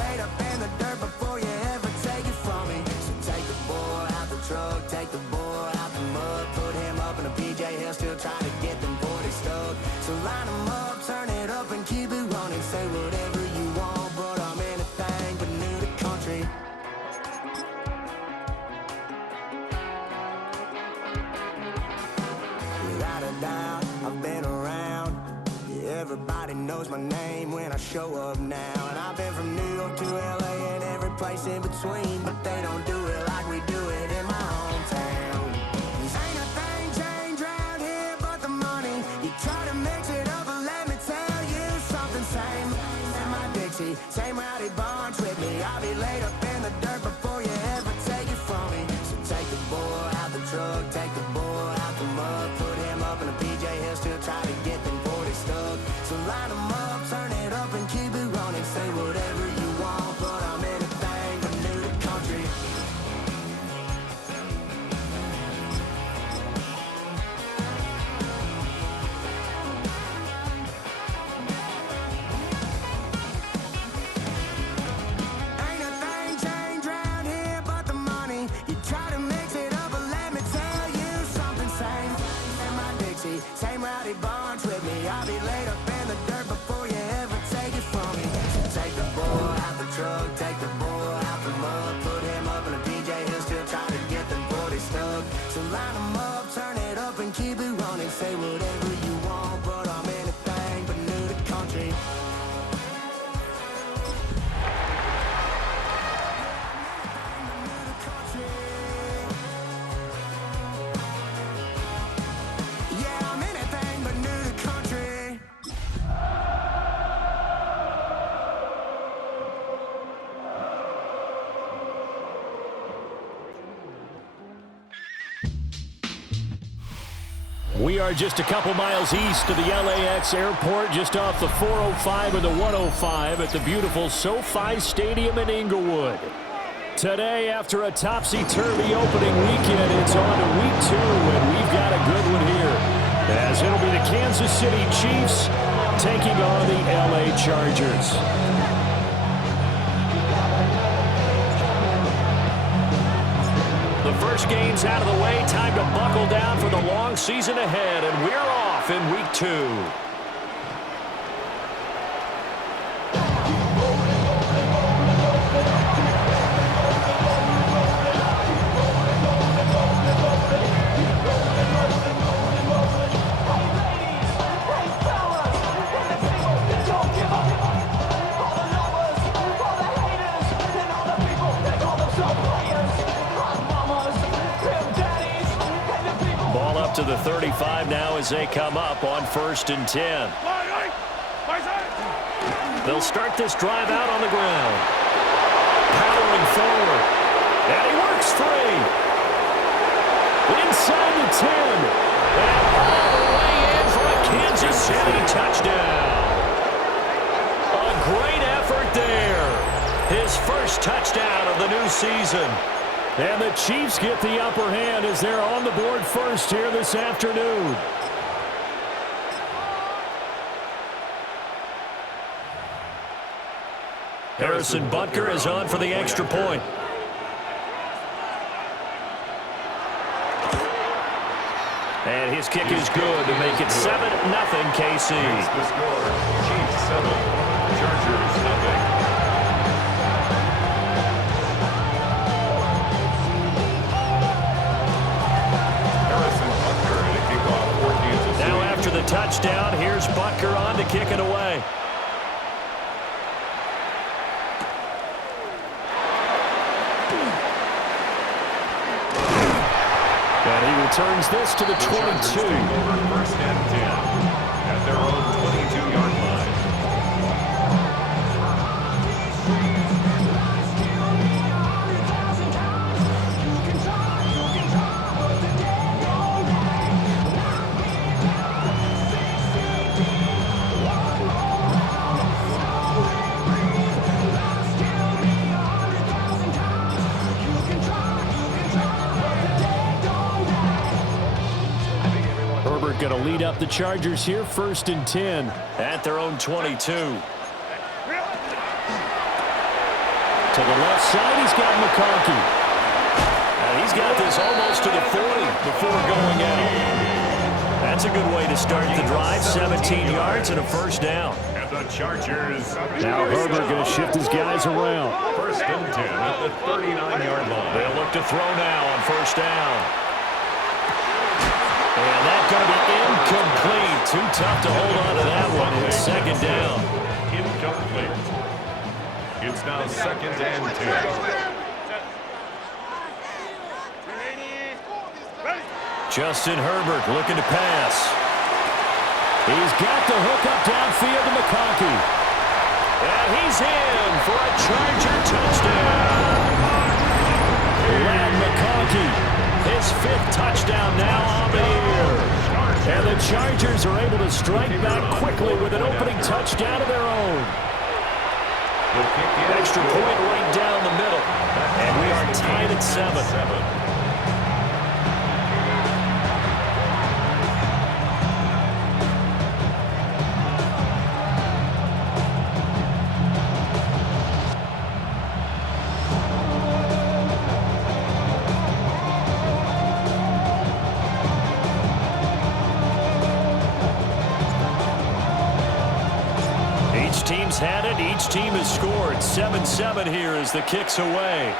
laid up in the dirt before you ever take it from me. So take the boy out the truck, take the boy out the mud, put him up in a PJ, he'll still try to get them 40 stuck. So line him up, turn it up and keep it running. Say whatever you want, but I'm anything but new to country. Without a doubt, I've been around. Yeah, everybody knows my name when I show up now. And I've been from New York to LA and every place in between, but they don't do it like we do it in my hometown. 'Cause ain't a thing changed round here but the money. You try to mix it up and let me tell you something. Same in my Dixie, same rowdy bunch with me. I'll be laid up in the dirt before you ever take it from me. So take the boy out the truck, take the boy out the mud, put him up in a PJ, he'll still try to get them 40 stuck. So line him up, turn it up and keep it running. Say whatever you want, but I'm anything but new to country. Ain't a thing changed round here but the money. You try to mix it up and let me tell you something. Same in my Dixie, same rowdy bunch with me. I'll be laid up in the dirt before you ever take it from me. So take the boy out the truck, take the boy out the mud, put him up in a PJ, he'll still try to get them 40 stuck. So line him up, turn it up and keep it running. Say whatever you want, but I'm anything but new to country. Yeah, I'm anything but new to country. We are just a couple miles east of the LAX airport, just off the 405 and the 105 at the beautiful SoFi Stadium in Inglewood. Today, after a topsy-turvy opening weekend, it's on to week 2, and we've got a good one here, as it'll be the Kansas City Chiefs taking on the LA Chargers. The first game's out of the way. Time to buckle down for the long season ahead, and we're off in week 2. Ball up to the 35 now as they come up on 1st and 10. They'll start this drive out on the ground. Powering forward. And he works free. Inside the 10. And all the way in for a Kansas City touchdown. A great effort there. His first touchdown of the new season. And the Chiefs get the upper hand as they're on the board first here this afternoon. Harrison Butker is on for the extra point. And his kick is good to make it 7-0 KC. The score, Chiefs 7, Chargers nothing. Now after the touchdown, here's Butker on to kick it away. And he returns this to the 22. First and 10 at their own 22-yard line. Going to lead up the Chargers here, 1st and 10 at their own 22. To the left side, he's got McConkey. And he's got this almost to the 40 before going out. That's a good way to start the drive. 17 yards and a first down. And the Chargers. Now Herbert going to shift his guys around. First and 10 at the 39-yard line. They'll look to throw now on first down. And that's going to be incomplete. Too tough to hold on to that one. It's second down. Incomplete. It's now second and 10. Justin Herbert looking to pass. He's got the hook up downfield to McConkey. And he's in for a Charger touchdown. Lad McConkey, his 5th touchdown now on the year. And the Chargers are able to strike back quickly with an opening touchdown of their own. Extra point right down the middle. And we are tied at 7. Team's had it. Each team has scored. 7-7 here as the kick's away.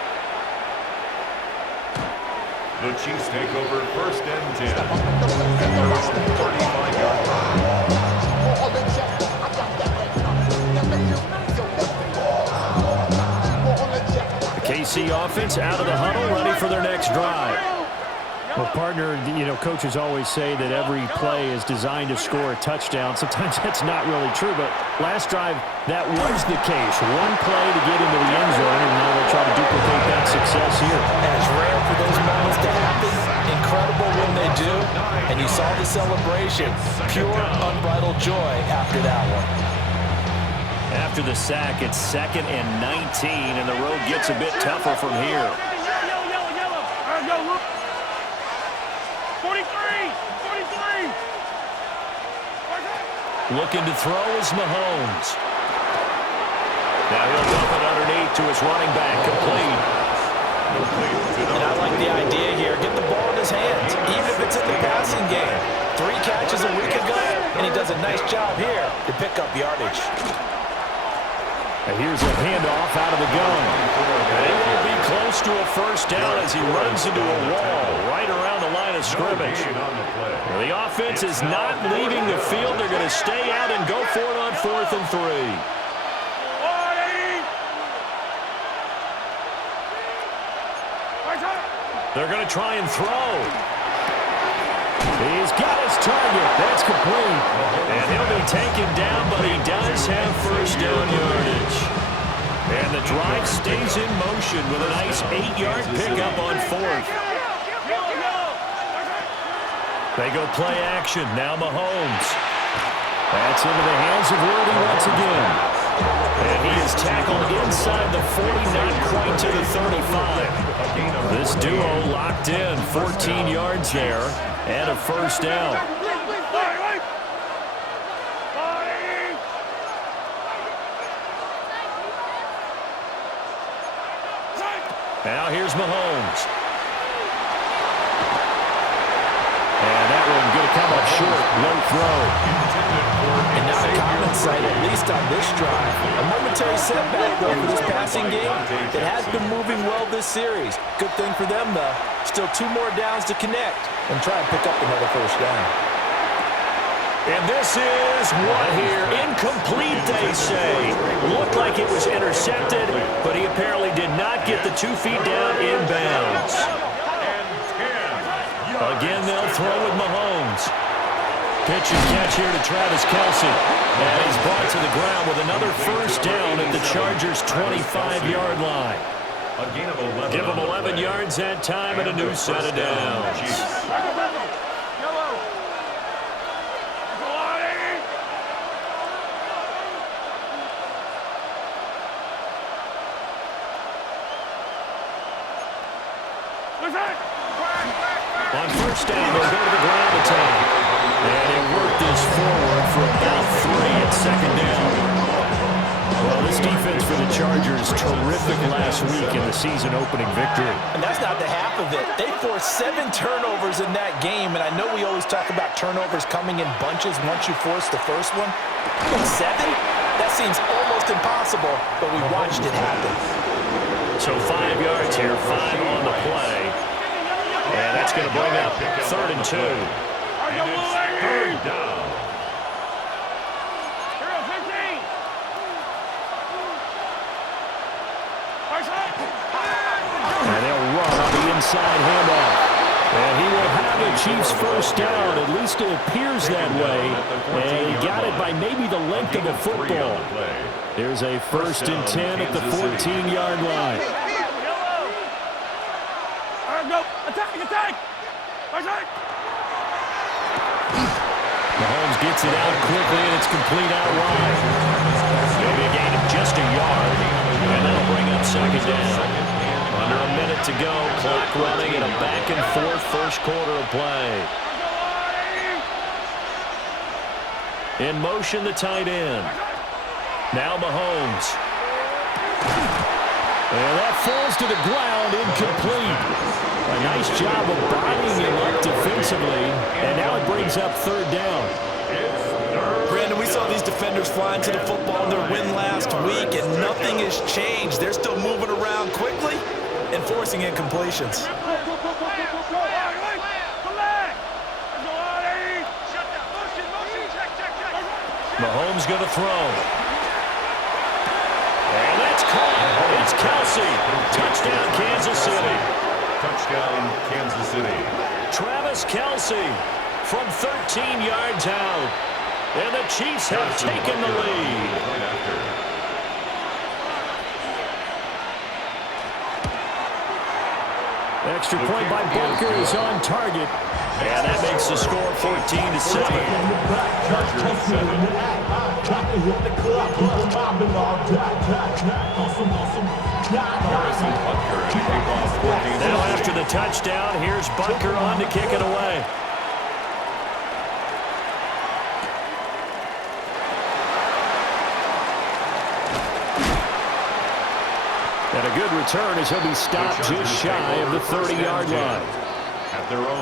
The Chiefs take over first and 10. At their own 35-yard line. The KC offense out of the huddle, ready for their next drive. Well, partner, coaches always say that every play is designed to score a touchdown. Sometimes that's not really true, but last drive, that was the case. One play to get into the end zone, and now they'll try to duplicate that success here. And it's rare for those moments to happen. Incredible when they do. And you saw the celebration. Pure, unbridled joy after that one. After the sack, it's 2nd and 19, and the road gets a bit tougher from here. 43! Looking to throw is Mahomes. Now he'll dump it underneath to his running back, complete. And I like the idea here. Get the ball in his hands, even if it's in the passing game. 3 catches a week ago, and he does a nice job here to pick up yardage. And here's a handoff out of the gun. They will be close to a first down as he runs into a wall right around the line of scrimmage. The offense is not leaving the field. They're going to stay out and go for it on 4th and 3. They're going to try and throw. He's got his target. That's complete. And he'll be taken down, but he does have first down yardage. And the drive stays in motion with a nice 8-yard pickup on 4th. They go play action. Now Mahomes. That's into the hands of Worthy once again. And he is tackled inside the 40, not quite to the 35. This duo locked in. 14 yards there and a first down. Now here's Mahomes. And that one going to come up short. Low throw. And now the common sight, at least on this drive. A momentary setback, though, for this passing game. It has been moving well this series. Good thing for them, though. Still 2 more downs to connect and try and pick up another first down. And this is what here? Incomplete, they say. Looked like it was intercepted, but he apparently did not get the 2 feet down inbounds. Again, they'll throw with Mahomes. Pitch and catch here to Travis Kelce. And he's brought to the ground with another first down at the Chargers' 25-yard line. Give them 11 yards that time and a new set of downs. On first down, they'll go to the ground attack. And they work this forward for about 3 at second down. Well, this defense for the Chargers, terrific last week in the season-opening victory. And that's not the half of it. They forced 7 turnovers in that game, and I know we always talk about turnovers coming in bunches once you force the first one. But 7? That seems almost impossible, but we watched it happen. So 5 yards here, 5 on the play. And that's going to bring up 3rd and 2. And it's 3rd down. And they'll run on the inside handoff. And he will have the Chiefs first down. At least it appears that way. And he got it by maybe the length of a football. There's a 1st and 10 at the 14-yard line. Mahomes gets it out quickly, and it's complete out wide. Maybe a gain of just a yard. And that'll bring up 2nd down. Under a minute to go, clock running, and a back-and-forth first quarter of play. In motion, the tight end. Now Mahomes. And that falls to the ground, incomplete. A nice job of bodying him up defensively, and now it brings up 3rd down. Brandon, we saw these defenders flying to the football in their win last week, and nothing has changed. They're still moving around quickly and forcing incompletions. Mahomes going to throw. And that's caught. It's Kelsey. Touchdown, Kansas City. Touchdown, Kansas City. Travis Kelsey from 13 yards out. And the Chiefs have taken the lead. Extra point by Bunker is on target. And that makes the score 14-7. Chargers 7. Now after the touchdown, here's Bunker on to kick it away. And a good return as he'll be stopped just shy of the 30-yard line.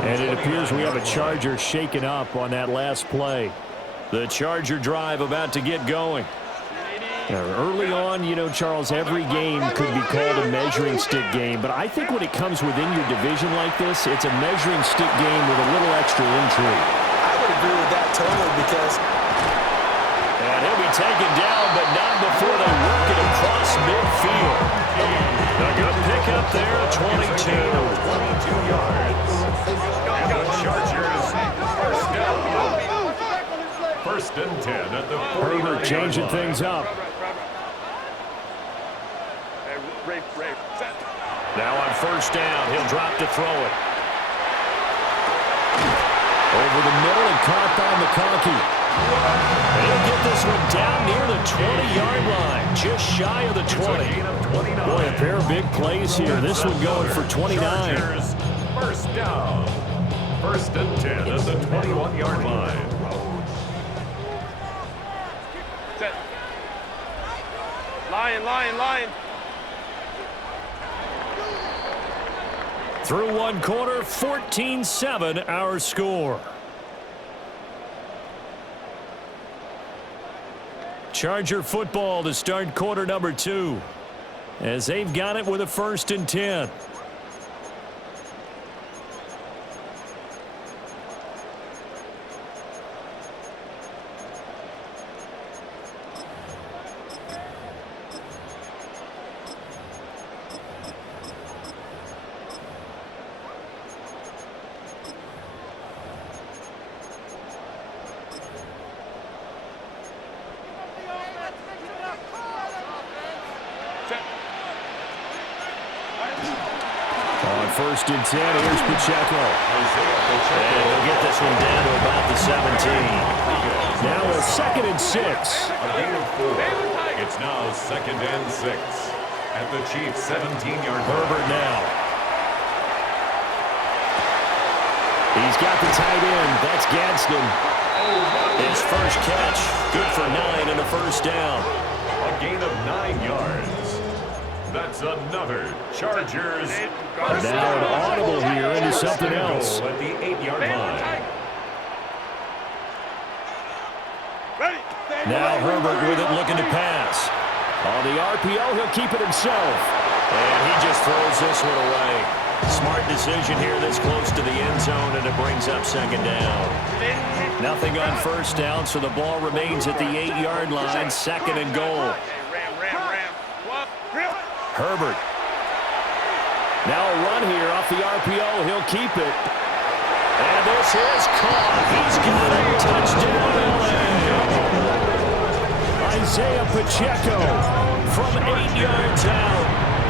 And it appears we have a Charger shaken up on that last play. The Charger drive about to get going. Now, early on, you know, Charles, every game could be called a measuring stick game. But I think when it comes within your division like this, it's a measuring stick game with a little extra intrigue. I would agree with that totally because... And he'll be taken down, but not before they work it across midfield. A good pickup there, 22. 22 yards. And the Chargers first down. 1st and 10 at the 49 Herbert changing things up. Now on 1st down, he'll drop to throw it. Over the middle and caught by McConkey. And he'll get this one down near the 20-yard line, just shy of the 20. Boy, a pair of big plays here. This one going for 29. Chargers first down. 1st and 10 at the 21-yard line. Lion. Through one quarter, 14-7 our score. Charger football to start quarter number 2 as they've got it with a 1st and 10. On 1st and 10, here's Pacheco. And he'll get this one down to about the 17. Now a 2nd and 6. A gain of 4. It's now 2nd and 6 at the Chiefs' 17-yard line. Herbert now. He's got the tight end. That's Gadsden. His first catch, good for 9 and a 1st down. A gain of 9 yards. That's another Chargers. Now an audible here into something else. At the 8-yard line. Now Herbert with it, looking to pass. On the RPO, he'll keep it himself. And he just throws this one away. Smart decision here this close to the end zone, and it brings up second down. Nothing on first down, so the ball remains at the 8-yard line, second and goal. Herbert. Now a run here off the RPO. He'll keep it. And this is caught. He's got it. Touchdown, LA. Isaiah Pacheco from 8 yards out.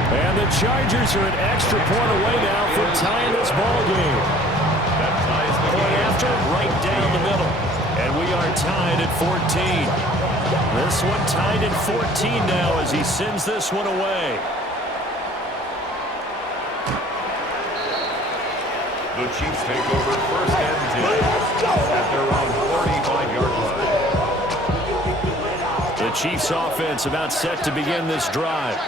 And the Chargers are an extra point away now from tying this ball game. Point after, right down the middle. And we are tied at 14. This one tied at 14 now as he sends this one away. The Chiefs take over first and 10 at their own 45-yard line. The Chiefs offense about set to begin this drive.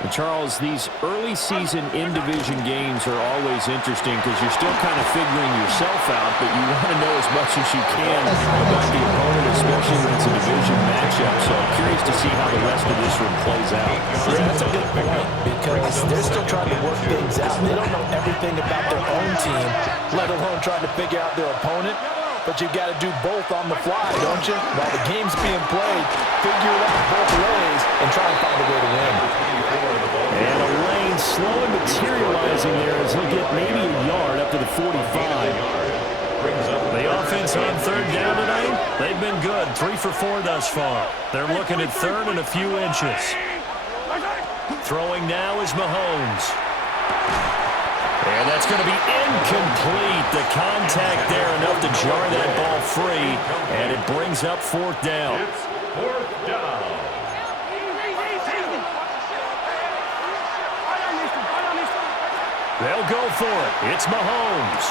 And Charles, these early season in-division games are always interesting because you're still kind of figuring yourself out, but you want to know as much as you can about the opponent, especially when it's a division matchup. So I'm curious to see how the rest of this one plays out. Yeah, that's a good point because they're still trying to work things out. They don't know everything about their own team, let alone trying to figure out their opponent. But you've got to do both on the fly, don't you? While the game's being played, figure it out both ways and try and find a way to win. And a lane slowly materializing there as he'll get maybe a yard up to the 45. The offense on third down tonight, they've been good. 3 for 4 thus far. They're looking at third and a few inches. Throwing now is Mahomes. And that's going to be incomplete. The contact there enough to jar that ball free. And it brings up fourth down. It's fourth down. They'll go for it. It's Mahomes.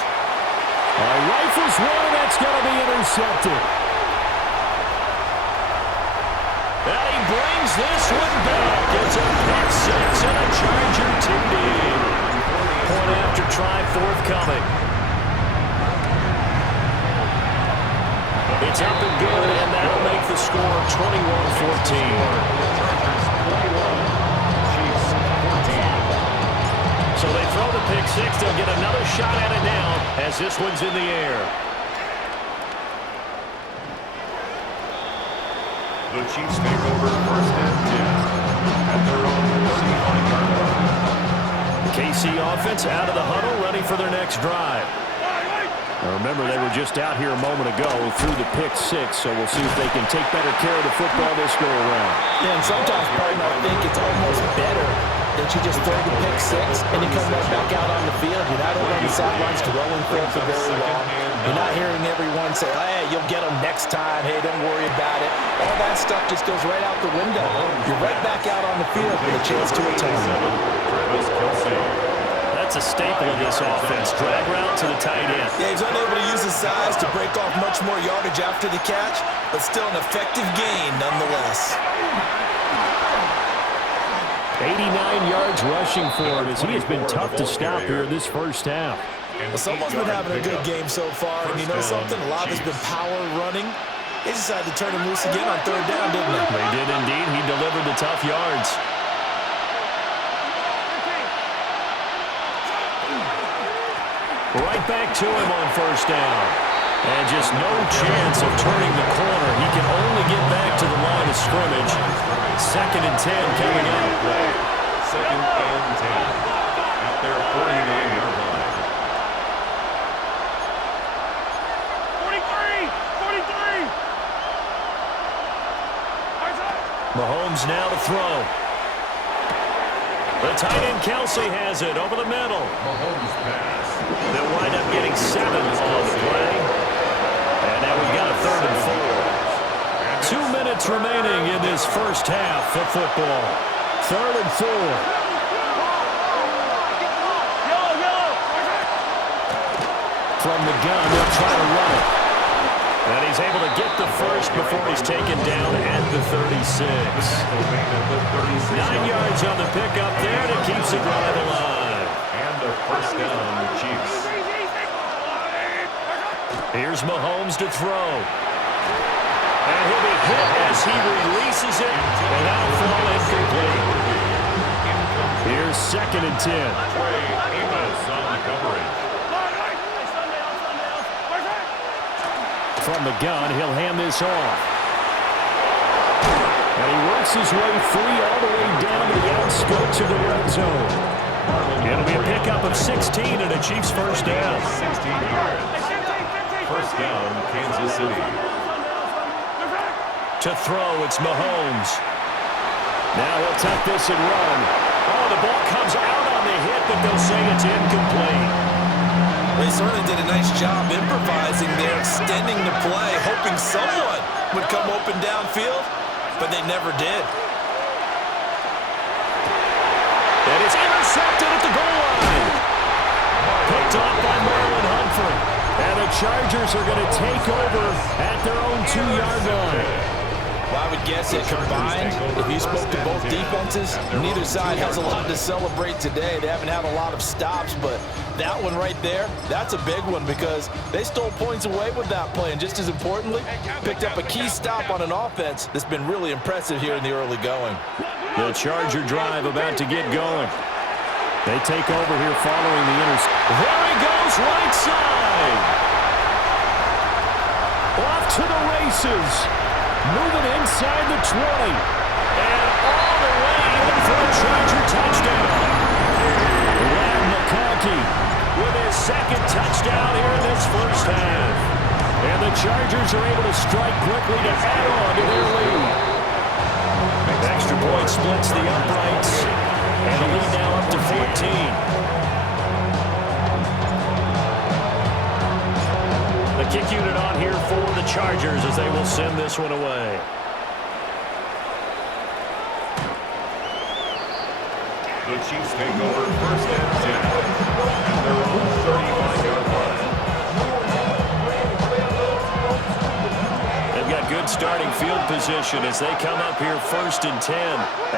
Rifles one, that's going to be intercepted. And he brings this one back. It's a pick six and a Charger TD. Point after try forthcoming. It's up and good, and that'll make the score 21-14. So they throw the pick six. They'll get another shot at it now as this one's in the air. The Chiefs take over first and 10 at their own 35-yard line. KC offense out of the huddle, ready for their next drive. Now remember, they were just out here a moment ago through the pick six, so we'll see if they can take better care of the football this go around. Yeah, and sometimes, partner, I think it's almost better that you just throw the pick six and you come right back out on the field. You're not over on the sidelines throwing for very long. You're not hearing everyone say, hey, you'll get them next time. Hey, don't worry about it. All that stuff just goes right out the window. You're right back out on the field with a chance to atone. That's a staple of this offense. Drag route to the tight end. Yeah, he's unable to use his size to break off much more yardage after the catch, but still an effective gain nonetheless. 89 yards rushing for him as he has been tough to stop here in this first half. Well, someone's been having a good game so far, and you know something? A lot of it's been power running. They decided to turn him loose again on third down, didn't they? They did indeed. He delivered the tough yards. Right back to him on first down. And just no chance of turning the corner. He can only get back to the line of scrimmage. Second and 10 coming up. Second and 10 at their 49-yard line. 43! Mahomes now to throw. The tight end Kelsey has it over the middle. Mahomes pass. They'll wind up getting 7 on the play. And now we've got a third and 4. 2 minutes remaining in this first half of football. Third and 4. From the gun, they'll try to run it. And he's able to get the first before he's taken down at the 36. 9 yards on the pickup there, and it keeps the drive alive. And a first down, Chiefs. Here's Mahomes to throw. And he'll be hit as he releases it, and that'll fall incomplete. Here's 2nd and 10. From the gun, he'll hand this off. And he works his way free all the way down to the outskirts of the red zone. It'll be a pickup of 16 and a Chiefs first down. 16 yards. First down, Kansas City. To throw, it's Mahomes. Now he'll tuck this and run. Oh, the ball comes out on the hit, but they'll say it's incomplete. They certainly did a nice job improvising there, extending the play, hoping someone would come open downfield, but they never did. And it's intercepted at the goal line. Picked off by Marlon Humphrey. And the Chargers are going to take over at their own 2-yard line. Well, I would guess that combined, if you spoke to both defenses, neither side has a lot to celebrate today. They haven't had a lot of stops, but that one right there, that's a big one because they stole points away with that play. And just as importantly, picked up a key stop on an offense that's been really impressive here in the early going. The Charger drive about to get going. They take over here following the interception. There he goes, right side. Off to the races. Moving inside the 20. And all the way in for a Charger touchdown. Ryan McConkey with his 2nd touchdown here in this first half. And the Chargers are able to strike quickly to add on to their lead. Extra point splits the uprights. And the lead now up to 14. The kick unit on here for the Chargers as they will send this one away. The Chiefs take over 1st and 10 at their own 35-yard line. They've got good starting field position as they come up here 1st and 10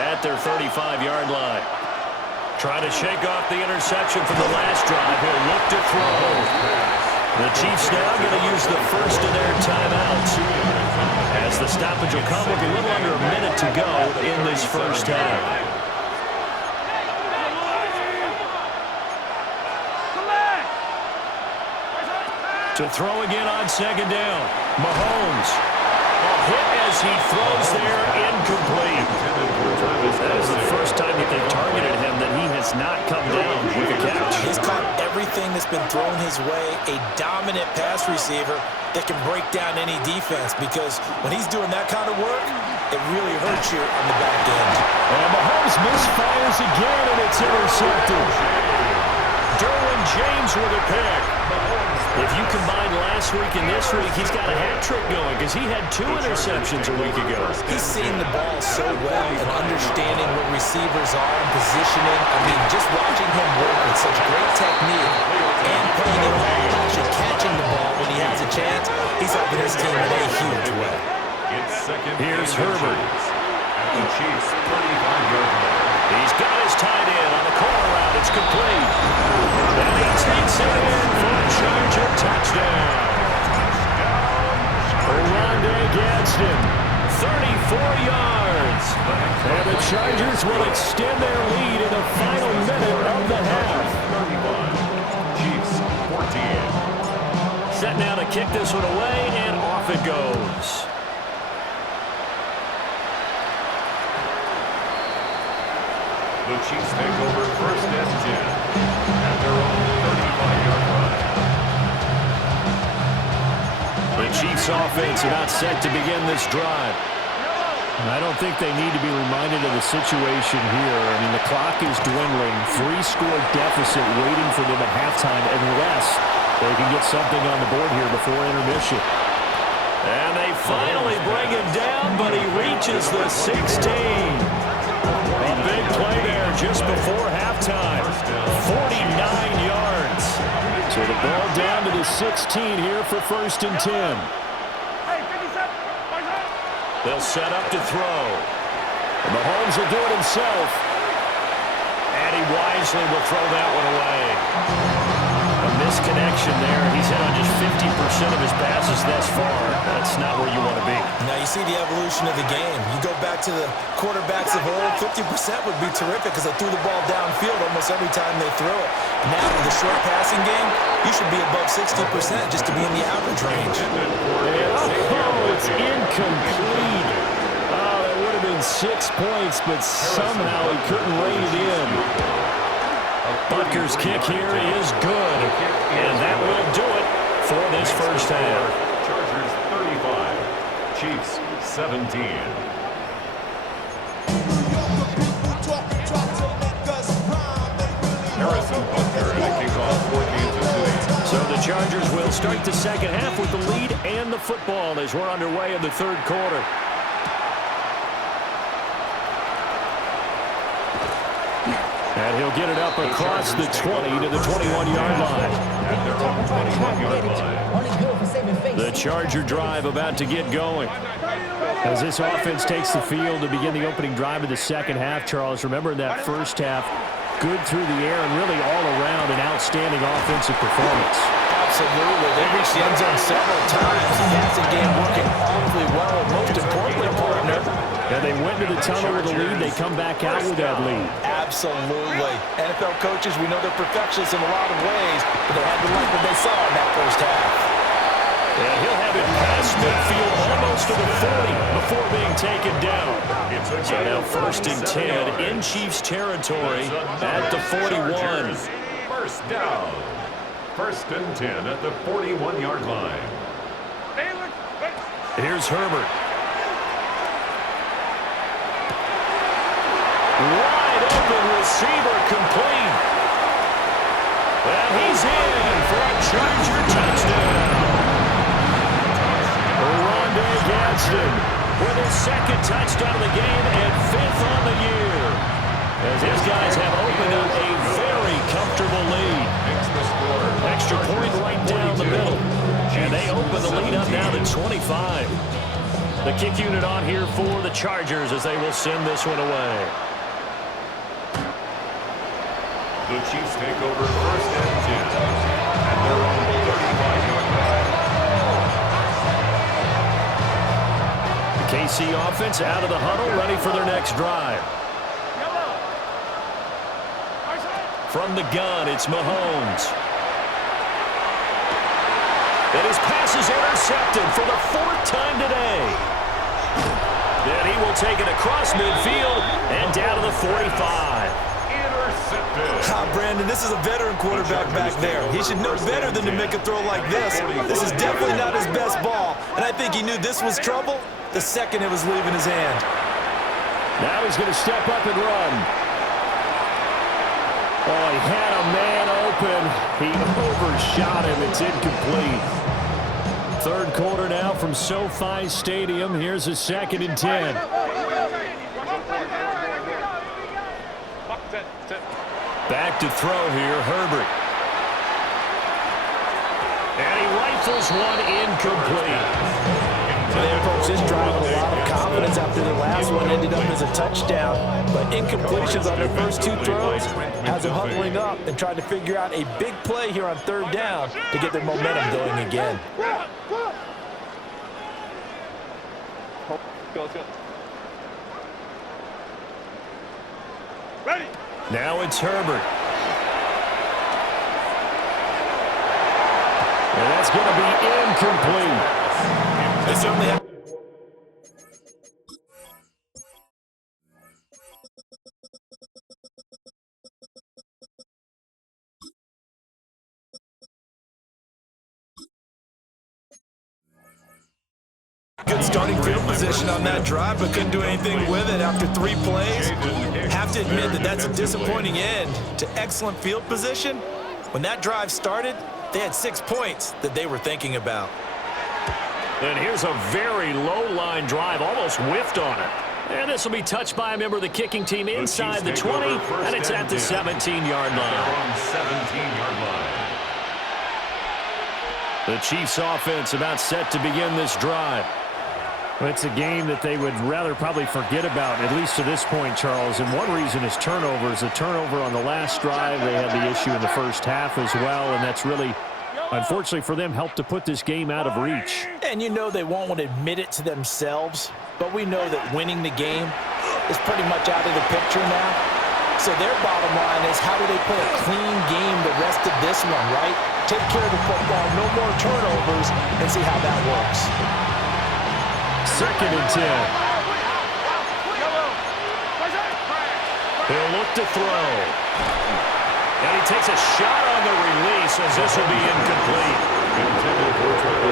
at their 35-yard line. Trying to shake off the interception from the last drive. He'll look to throw. The Chiefs now going to use the first of their timeouts as the stoppage will come with a little under a minute to go in this first half. To throw again on 2nd down. Mahomes. Hit as he throws there, incomplete. That is the first time that they've targeted him that he has not come down with a catch. He's caught everything that's been thrown his way, a dominant pass receiver that can break down any defense because when he's doing that kind of work, it really hurts you on the back end. And Mahomes misfires again, and it's intercepted. Derwin James with a pick. If you combine last week and this week, he's got a hat trick going because he had 2 interceptions a week ago. He's seeing the ball so well and understanding what receivers are and positioning. I mean, just watching him work with such great technique and playing it all, actually catching the ball when he has a chance, he's helping his team in a huge way. Here's Herbert. At the Chiefs' 35-yard line. He's got his tight end on the corner route. It's complete. And he takes it in for a Charger touchdown. Rondé Gadsden, 34 yards. And the Chargers will extend their lead in the final minute of the half. Chiefs 14. Set now to kick this one away, and off it goes. The Chiefs take over 1st and 10 at their own 35-yard line. The Chiefs offense about set to begin this drive. I don't think they need to be reminded of the situation here. I mean, the clock is dwindling. 3-score deficit waiting for them at halftime unless they can get something on the board here before intermission. And they finally bring him down, but he reaches the 16. A big play there just before halftime. 49 yards. So the ball down to the 16 here for 1st and 10. They'll set up to throw. And Mahomes will do it himself. And he wisely will throw that one away. A misconnection there. He's hit on just 50% of his passes thus far. That's not where you want to be. Now you see the evolution of the game. You go back to the quarterbacks of old, 50% would be terrific because they threw the ball downfield almost every time they threw it. Now with the short passing game, you should be above 60% just to be in the average range. Oh, it's incomplete. Oh, that would have been 6 points, but somehow he couldn't rein it in. Butker's kick here is good, and that will do it for this first half. Chargers 35, Chiefs 17. Harrison Butker and a kickoff for Kansas City. So the Chargers will start the second half with the lead and the football as we're underway in the third quarter. And he'll get it up across the 20 to the 21-yard line. At their own 21-yard line. The Charger drive about to get going. As this offense takes the field to begin the opening drive of the second half, Charles, remember that first half, good through the air and really all around an outstanding offensive performance. Absolutely. They reached the end zone several times. The passing game working awfully well. And most importantly, partner, and they went to the tunnel with a lead. They come back out with that lead. Absolutely. NFL coaches, we know they're perfectionists in a lot of ways, but they had to like what they saw in that first half. And he'll have it past midfield almost to the 40 before being taken down. So now 1st and 10 in Chiefs territory at the 41. First down. 1st and 10 at the 41-yard line. Here's Herbert. Wide open receiver complete. And he's in for a Charger touchdown. Rondé Gadsden with his 2nd touchdown of the game and 5th on the year. As his guys have opened up a very comfortable lead. Extra point right down the middle. And they open the lead up now to 25. The kick unit on here for the Chargers as they will send this one away. The Chiefs take over 1st and 10 at their own 35-yard line. The KC offense out of the huddle, ready for their next drive. From the gun, it's Mahomes. And his pass is intercepted for the 4th time today. Then he will take it across midfield and down to the 45. Brandon, this is a veteran quarterback back there. He should know better than to make a throw like this. This is definitely not his best ball, and I think he knew this was trouble the second it was leaving his hand. Now he's going to step up and run. Oh, he had a man open. He overshot him. It's incomplete. Third quarter now from SoFi Stadium. Here's a 2nd and 10. Back to throw here, Herbert. And he rifles one incomplete. So they approach this drive with a lot of confidence after the last one ended up as a touchdown. But incompletions on their first 2 throws has them huddling up and trying to figure out a big play here on 3rd down to get their momentum going again. Ready. Now it's Herbert. And that's going to be incomplete. They certainly have. Good starting field position on that drive, but couldn't do anything with it after 3 plays. Have to admit that that's a disappointing end to excellent field position. When that drive started, they had 6 points that they were thinking about. And here's a very low-line drive, almost whiffed on it. And this will be touched by a member of the kicking team inside the 20, and it's at the 17-yard line. 17-yard line. The Chiefs offense about set to begin this drive. It's a game that they would rather probably forget about, at least to this point, Charles. And one reason is turnovers. The turnover on the last drive, they had the issue in the first half as well, and that's really, unfortunately for them, helped to put this game out of reach. And you know they won't want to admit it to themselves, but we know that winning the game is pretty much out of the picture now. So their bottom line is, how do they play a clean game the rest of this one, right? Take care of the football, no more turnovers, and see how that works. 2nd and 10. He'll look to throw. And he takes a shot on the release as this will be incomplete.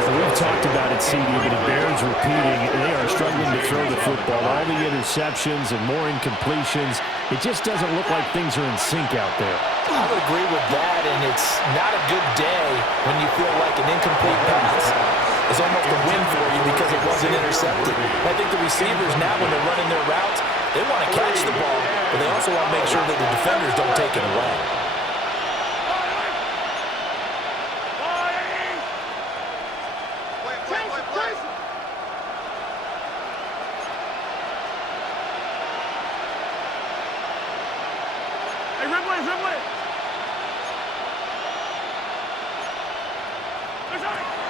We've talked about it, CD, but it bears repeating. They are struggling to throw the football. All the interceptions and more incompletions. It just doesn't look like things are in sync out there. I would agree with that, and it's not a good day when you feel like an incomplete pass is almost a win for you because it wasn't intercepted. I think the receivers now, when they're running their routes, they want to catch the ball, but they also want to make sure that the defenders don't take it away.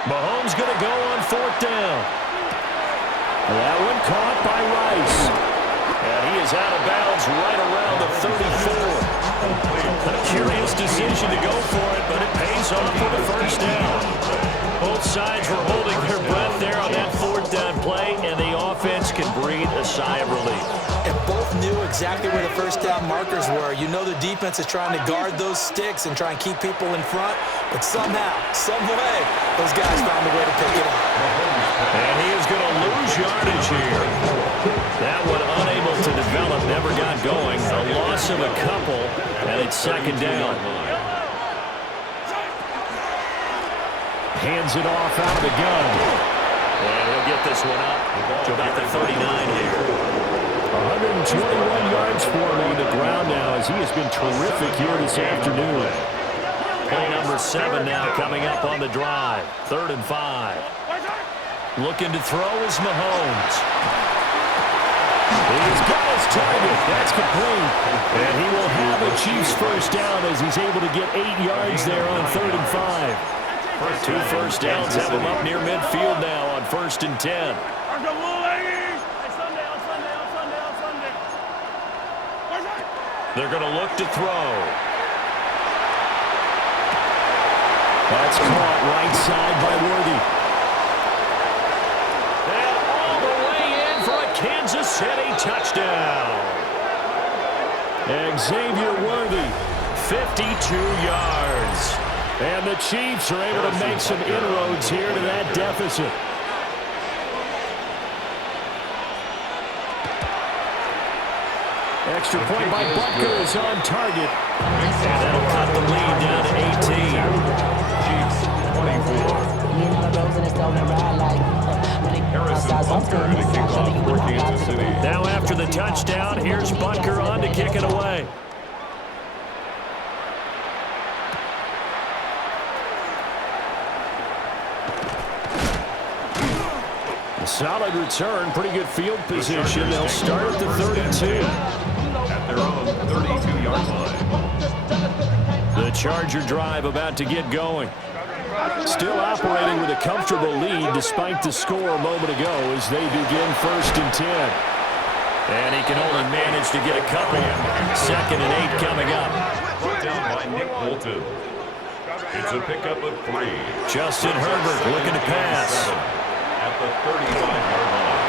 Mahomes going to go on 4th down. That one caught by Rice. And he is out of bounds right around the 34. A curious decision to go for it, but it pays off for the 1st down. Both sides were holding their breath there on that 4th down play, and the offense can breathe a sigh of relief. And both knew exactly where the 1st down markers were. You know the defense is trying to guard those sticks and try and keep people in front, but somehow, some way, those guys found a way to pick it up. And he is going to lose yardage here. That one unable to develop, never got going. A loss of a couple, and it's 2nd down. Hands it off out of the gun. And he'll get this one up to about the 39 here. 121 yards for him on the ground now, as he has been terrific here this afternoon. Play number 7 now coming up on the drive. 3rd and 5. Looking to throw is Mahomes. He's got his target. That's complete. And he will have a Chiefs 1st down as he's able to get 8 yards there on 3rd and 5. 2 1st downs have him up near midfield now on 1st and 10. They're going to look to throw. That's caught right side by Worthy. And all the way in for a Kansas City touchdown. Xavier Worthy, 52 yards. And the Chiefs are able to make some inroads here to that deficit. Extra point by Butker is on target. And that'll cut the lead down to 18. Chiefs 24. Harrison Butker to kick off for Kansas City. Now after the touchdown, here's Butker on to kick it away. Solid return, pretty good field position. They'll start at the 32. At their own 32-yard line. The Charger drive about to get going. Still operating with a comfortable lead despite the score a moment ago as they begin 1st and 10. And he can only manage to get a couple. 2nd and 8 coming up. Brought down by Nick Bolton. It's a pickup of 3. Justin Herbert looking to pass. At the 35-yard line.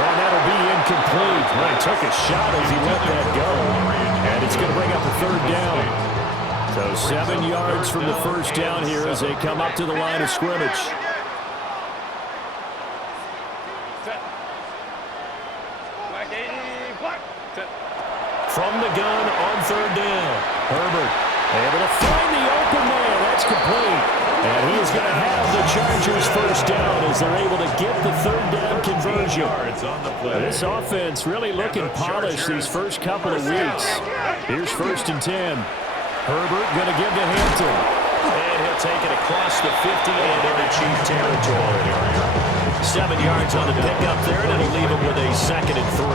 Well, that'll be incomplete. Well, he took a shot as he let that go. And it's going to bring up a 3rd down. So 7 yards from the 1st down here as they come up to the line of scrimmage. From the gun on 3rd down. Herbert able to find the open man. That's complete. And he is going to have the Chargers 1st down as they're able to get the 3rd down conversion. This offense really looking polished these first couple of weeks. Here's 1st and 10. Herbert going to give to Hampton. And he'll take it across the 50 and into Chief territory. 7 yards on the pickup there, and it'll leave him with a 2nd and 3.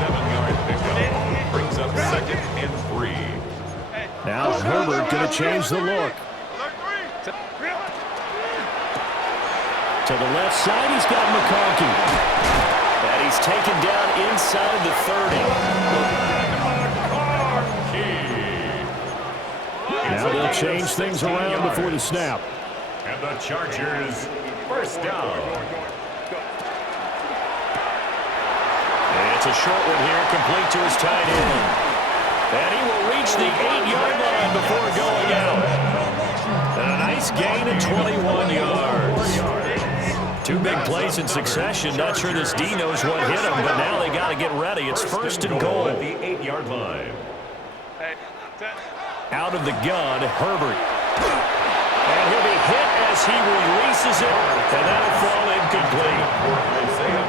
7-yard pickup brings up 2nd and 3. Now Herbert going to change the look. To the left side, he's got McConkey. And he's taken down inside the 30. Now they'll change things around before the snap. And the Chargers, first down. It's a short one here, complete to his tight end. And he will reach the 8-yard line before going out. And a nice gain of 21 yards. 2 big plays in succession. Not sure this D knows what hit him, but now they got to get ready. It's first and goal. At the 8-yard line. Out of the gun, Herbert. And he'll be hit as he releases it, and that'll fall incomplete.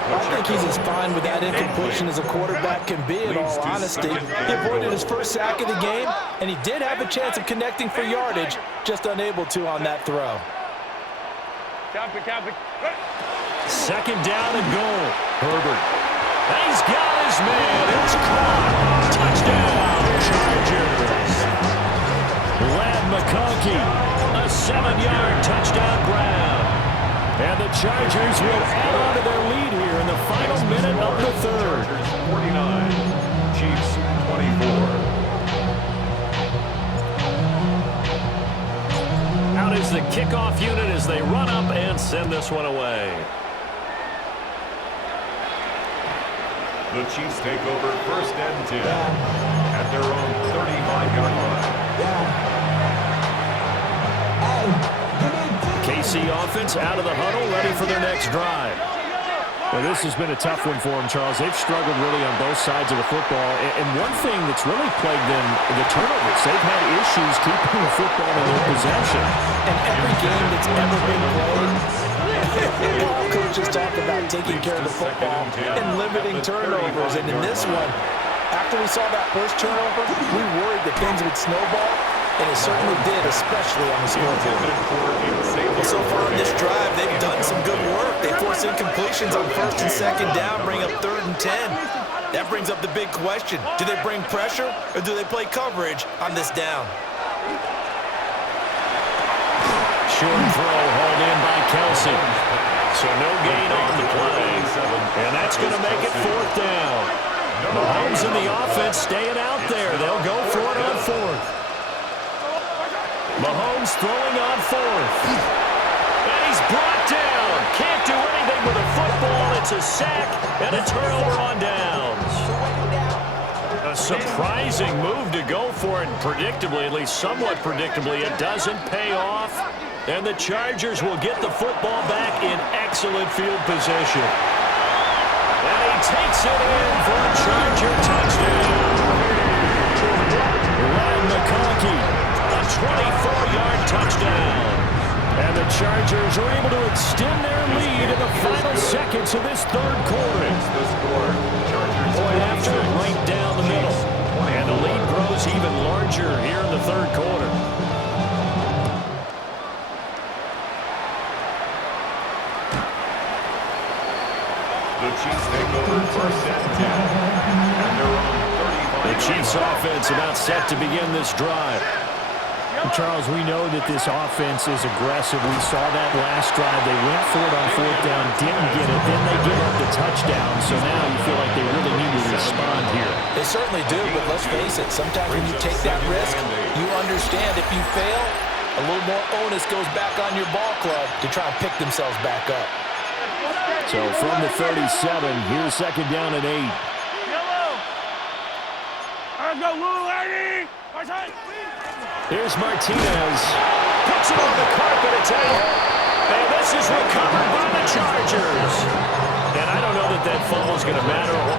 I think he's as fine with that incompletion as a quarterback can be, in all honesty. He avoided his first sack of the game, and he did have a chance of connecting for yardage, just unable to on that throw. Second down and goal. Herbert. And he's got his man. It's caught. Touchdown, Chargers. Lad McConkey, a 7-yard touchdown grab. And the Chargers will add on to their lead here in the final minute of the third. 49, Chiefs 24. Out is the kickoff unit as they run up and send this one away. The Chiefs take over first and 10 at their own 35-yard line. KC offense out of the huddle, ready for their next drive. Well, this has been a tough one for them, Charles. They've struggled really on both sides of the football. And one thing that's really plagued them, the turnovers. They've had issues keeping the football in their possession. And every game that's ever been played, all coaches talk about taking care of the football and limiting turnovers. And in this one, after we saw that first turnover, we worried that things would snowball. And it certainly did, especially on the scoreboard. Well, so far on this drive, they've done some good work. They force incompletions on first and second down, bring up 3rd and 10. That brings up the big question. Do they bring pressure, or do they play coverage on this down? Short throw hauled in by Kelsey. So no gain on the play. And that's going to make it 4th down. Mahomes and the offense staying out there. They'll go for it on 4th. Mahomes throwing on 4th. And he's brought down. Can't do anything with a football. It's a sack and a turnover on downs. A surprising move to go for it. Predictably, at least somewhat predictably, it doesn't pay off. And the Chargers will get the football back in excellent field position. And he takes it in for a Charger touchdown. Lad McConkey. 24-yard touchdown. And the Chargers are able to extend their lead in the final seconds of this 3rd quarter. Point after, right down the middle. And the lead grows even larger here in the 3rd quarter. The Chiefs take over first and 10 at their own 35. The Chiefs offense about set to begin this drive. Charles, we know that this offense is aggressive. We saw that last drive. They went for it on 4th down, didn't get it. Then they give up the touchdown. So now you feel like they really need to respond here. They certainly do, but let's face it. Sometimes when you take that risk, you understand if you fail, a little more onus goes back on your ball club to try and pick themselves back up. So from the 37, here's 2nd down and 8. Here's Martinez. Puts it on the carpet, it's out. And this is recovered by the Chargers. And I don't know that that fumble is going to matter a